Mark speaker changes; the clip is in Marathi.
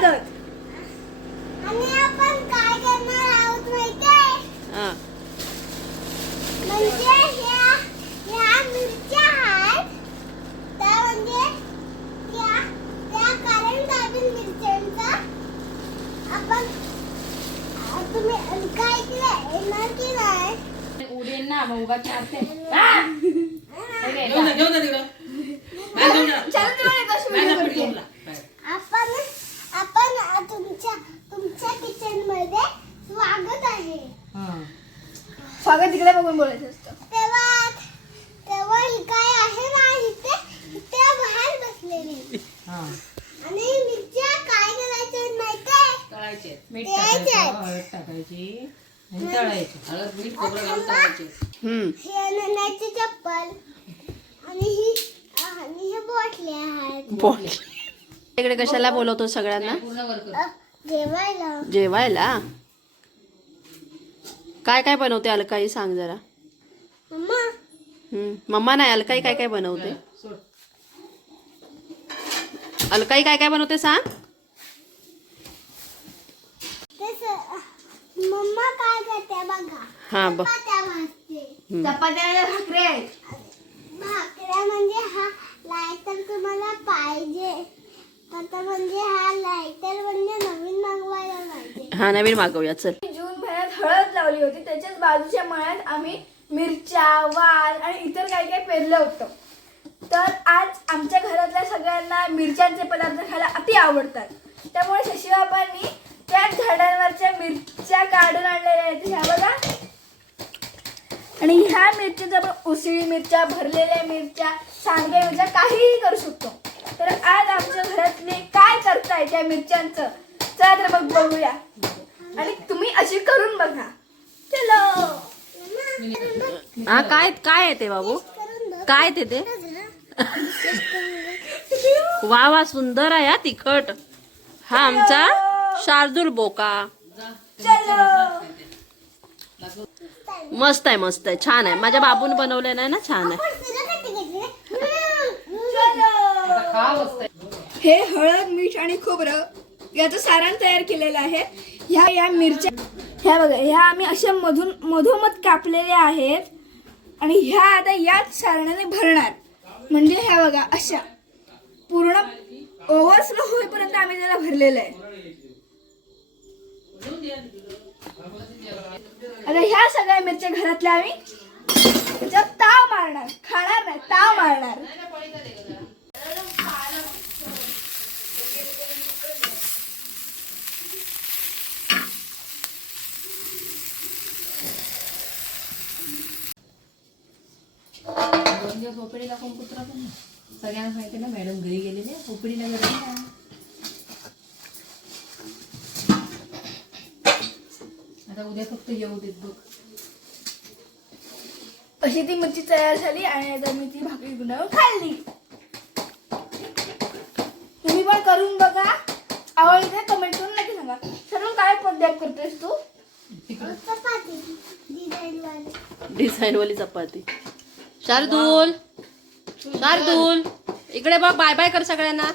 Speaker 1: स्वागत
Speaker 2: आणि आपण काय करणार आहोत माहितीये?
Speaker 3: हा.
Speaker 2: म्हणजे म्हणजे
Speaker 1: उडेल ना मग उगा चारते
Speaker 4: घेऊन जा, घेऊन जा तिकडं. बाहेर घेऊन जा. बाहेर जा, पीठ घेऊन जा. बाहेर.
Speaker 2: आपण आपण आ, तुमच्या तुमच्या किचनमध्ये स्वागत आहे
Speaker 1: स्वागत तिकडे बघून बोलायचं असतं.
Speaker 2: तेव्हा तेव्हा ही काय आहे ना इथे इथे बाहेर बसलेली.
Speaker 4: हा.
Speaker 2: आणि मिरच्या काय करायच्या माहितीये?
Speaker 4: तळायचे.
Speaker 1: मीठ
Speaker 2: द्यायचे.
Speaker 1: टाकायचं.
Speaker 2: आहेत.
Speaker 1: हळद टाकायची आणि तळायची.
Speaker 4: हळद मीठ खोबरं घालून तळायचे.
Speaker 3: हम्म.
Speaker 2: हे अनन्याची चप्पल. आणि ही आणि हे बॉटले आहेत.
Speaker 3: बोल इकडे कशाला बोलवतो सगळ्यांना?
Speaker 4: पूर्ण वर कर.
Speaker 2: अ, जेवायला.
Speaker 3: जेवायला? काय काय बनवते अलकाई सांग जरा.
Speaker 2: मम्मा.
Speaker 3: हम्म. मम्मा नाही अलकाई काय काय बनवते? अलकाई काय काय बनवते सांग.
Speaker 2: मम्मा काय करते बघा.
Speaker 3: हा ब
Speaker 2: चपात्या
Speaker 1: आहेत
Speaker 2: भाकऱ्या म्हणजे हा लायटर तुम्हाला पाहिजे. आता म्हणजे हा लायटर म्हणजे नवीन मागवायला पाहिजे.
Speaker 3: हा नवीन मागवूया चल.
Speaker 1: लावली होती. त्याच्याच बाजूच्या मळ्यात आम्ही मिरच्या वाल आणि इतर काही काही पेरलं होतं. तर आज आमच्या घरातल्या सगळ्यांना मिरच्यांचे पदार्थ खायला अति आवडतात. त्यामुळे शशीबाबांनी त्या झाडांवरच्या मिरच्या काढून आणलेल्या आहेत. ह्या बघा. आणि ह्या मिरच्या आपण उसळी मिरच्या भरलेल्या मिरच्या सांडग्या मिरच्या काहीही करू शकतो. तर आज आमच्या घरातले काय करताय त्या मिरच्यांचं? चला तर मग बघूया. आणि तुम्ही अशी करून बघा.
Speaker 3: हा काय काय आहे ते बाबू? काय ते ते? वा वा सुंदर आहे हा तिखट. हा आमचा शार्दूल बोका.
Speaker 1: चलो.
Speaker 3: मस्त आहे मस्त आहे छान आहे. माझ्या बाबून बनवलं नाही ना छान आहे.
Speaker 1: हे हळद मीठ आणि खोबरं याचं सारण तयार केलेलं आहे. ह्या या मिरच्या ह्या बघा ह्या आम्ही अशा मधून मधोमध कापलेल्या आहेत. आणि ह्या आता याच सारण्याने भरणार. म्हणजे ह्या बघा अशा. पूर्ण ओव्हरफ्लो होईपर्यंत आम्ही त्याला भरलेलं आहे. आता ह्या सगळ्या मिरच्या घरातल्या आम्ही ताव मारणार खाणार नाही ताव मारणार.
Speaker 4: दिवस ओपीडीला कोण कुत्रा पण. सगळ्यांना माहिती ना मॅडम घरी गेलेले गेले ना आता उद्या फक्त येऊ देत बघ.
Speaker 1: अशी ती मिरची तयार झाली आणि आता मी ती भाकरी गुंडाळून खाल्ली. तुम्ही पण करून बघा. आवडते कमेंट करून नक्की सांगा. सर्व काय पद्धत करतोयस तू?
Speaker 4: तिकडं.
Speaker 2: चपाती. डिझाईन वाली
Speaker 3: डिझाईन वाली चपाती. शार्दूल. शार्दूल. इकडे बघ बाय बाय कर सगळ्यांना.